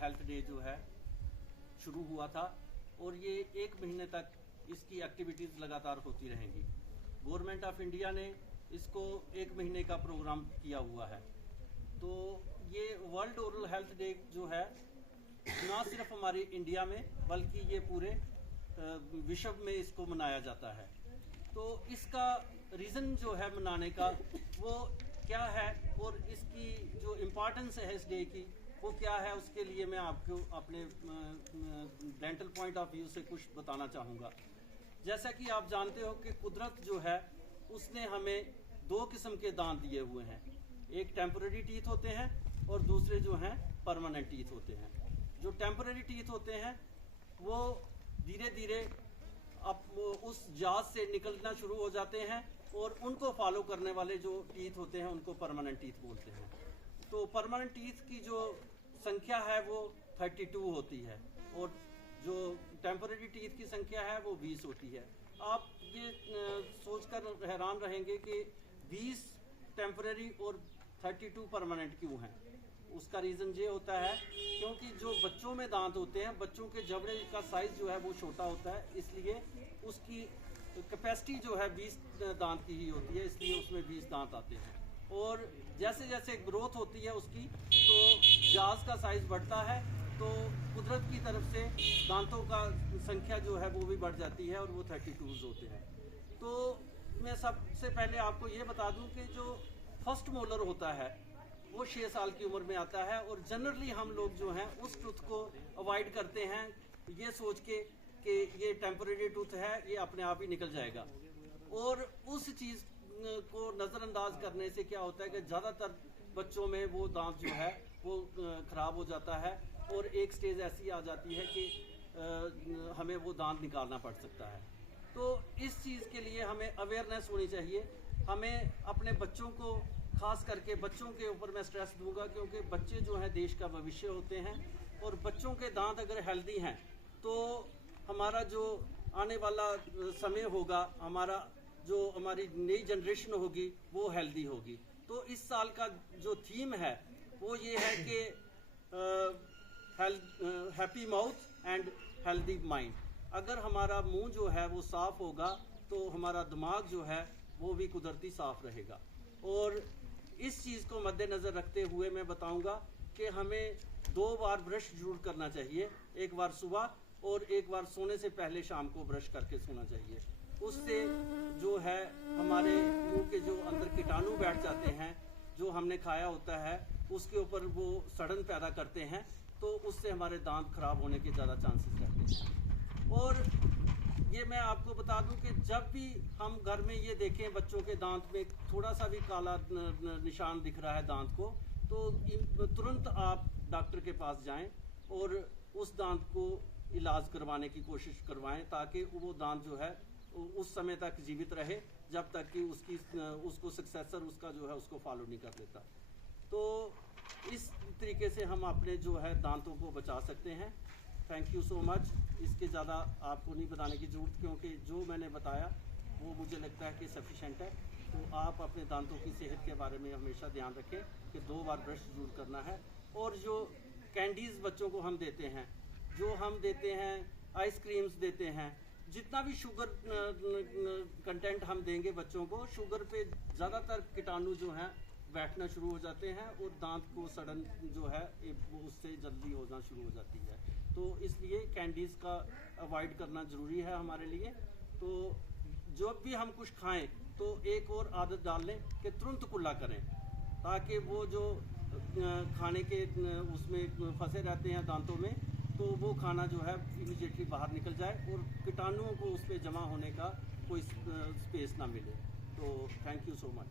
Health day जो है शुरू हुआ था और ये 1 महीने तक इसकी एक्टिविटीज़ लगातार होती रहेंगी। गवर्नमेंट ऑफ इंडिया ने इसको 1 महीने का प्रोग्राम किया हुआ है। तो ये वर्ल्ड ओरल हेल्थ डे जो है ना सिर्फ हमारी इंडिया में बल्कि ये पूरे विश्व में इसको मनाया जाता है। तो इसका रीज़न जो है मनाने का वो क्या है और इसकी जो इम्पोर्टेंस है इस डे की वो क्या है, उसके लिए मैं आपको अपने डेंटल पॉइंट ऑफ व्यू से कुछ बताना चाहूँगा। जैसा कि आप जानते हो कि कुदरत जो है उसने हमें 2 किस्म के दांत दिए हुए हैं। एक टेम्पररी टीथ होते हैं और दूसरे जो हैं परमानेंट टीथ होते हैं। जो टेम्पररी टीथ होते हैं वो धीरे धीरे अब उस जाज से निकलना शुरू हो जाते हैं और उनको फॉलो करने वाले जो टीथ होते हैं उनको परमानेंट टीथ बोलते हैं। तो परमानेंट टीथ की जो संख्या है वो 32 होती है और जो टेम्पररी टीथ की संख्या है वो 20 होती है। आप ये सोचकर हैरान रहेंगे कि 20 टेम्पररी और 32 परमानेंट क्यों हैं। उसका रीज़न ये होता है क्योंकि जो बच्चों में दांत होते हैं, बच्चों के जबड़े का साइज़ जो है वो छोटा होता है, इसलिए उसकी कैपेसिटी जो है 20 दांत की ही होती है, इसलिए उसमें 20 दांत आते हैं। और जैसे जैसे ग्रोथ होती है उसकी तो जाज का साइज़ बढ़ता है, तो कुदरत की तरफ से दांतों का संख्या जो है वो भी बढ़ जाती है और वो 32 होते हैं। तो मैं सबसे पहले आपको ये बता दूं कि जो फर्स्ट मोलर होता है वो 6 साल की उम्र में आता है और जनरली हम लोग जो हैं उस टूथ को अवॉइड करते हैं ये सोच के कि ये टेम्पररी टूथ है, ये अपने आप ही निकल जाएगा। और उस चीज़ को नज़रअंदाज करने से क्या होता है कि ज़्यादातर बच्चों में वो दांत जो है वो ख़राब हो जाता है और एक स्टेज ऐसी आ जाती है कि हमें वो दांत निकालना पड़ सकता है। तो इस चीज़ के लिए हमें अवेयरनेस होनी चाहिए। हमें अपने बच्चों को, खास करके बच्चों के ऊपर मैं स्ट्रेस दूंगा क्योंकि बच्चे जो हैं देश का भविष्य होते हैं और बच्चों के दांत अगर हेल्दी हैं तो हमारा जो आने वाला समय होगा, हमारी नई जनरेशन होगी वो हेल्दी होगी। तो इस साल का जो थीम है वो ये है कि happy mouth and healthy mind. अगर हमारा मुंह जो है वो साफ होगा तो हमारा दिमाग जो है वो भी कुदरती साफ रहेगा। और इस चीज़ को मद्देनज़र रखते हुए मैं बताऊंगा कि हमें 2 बार ब्रश जरूर करना चाहिए, एक बार सुबह और एक बार सोने से पहले शाम को ब्रश करके सोना चाहिए। उससे जो है हमारे मुंह के जो अंदर कीटाणु बैठ जाते हैं, जो हमने खाया होता है उसके ऊपर वो सड़न पैदा करते हैं, तो उससे हमारे दांत खराब होने के ज़्यादा चांसेस रहते हैं। और ये मैं आपको बता दूं कि जब भी हम घर में ये देखें बच्चों के दांत में थोड़ा सा भी काला निशान दिख रहा है दांत को, तो तुरंत आप डॉक्टर के पास जाएं और उस दांत को इलाज करवाने की कोशिश करवाएं ताकि वो दांत जो है उस समय तक जीवित रहे जब तक कि उसको सक्सेसर उसका जो है उसको फॉलो नहीं कर लेता। तो इस तरीके से हम अपने जो है दांतों को बचा सकते हैं। Thank you so much. इसके ज़्यादा आपको नहीं बताने की ज़रूरत क्योंकि जो मैंने बताया वो मुझे लगता है कि सफिशेंट है। तो आप अपने दांतों की सेहत के बारे में हमेशा ध्यान रखें कि 2 बार ब्रश जरूर करना है। और जो कैंडीज़ बच्चों को हम देते हैं, जो हम देते हैं आइसक्रीम्स देते हैं, जितना भी शुगर कंटेंट हम देंगे बच्चों को, शुगर पे ज़्यादातर कीटाणु जो हैं बैठना शुरू हो जाते हैं और दांत को सड़न जो है वो उससे जल्दी होना शुरू हो जाती है। तो इसलिए कैंडीज़ का अवॉइड करना ज़रूरी है हमारे लिए। तो जब भी हम कुछ खाएं तो एक और आदत डाल लें कि तुरंत कुल्ला करें ताकि वो जो खाने के उसमें फंसे रहते हैं दांतों में, तो वो खाना जो है इमीडिएटली बाहर निकल जाए और कीटाणुओं को उस पर जमा होने का कोई स्पेस ना मिले। तो थैंक यू सो मच।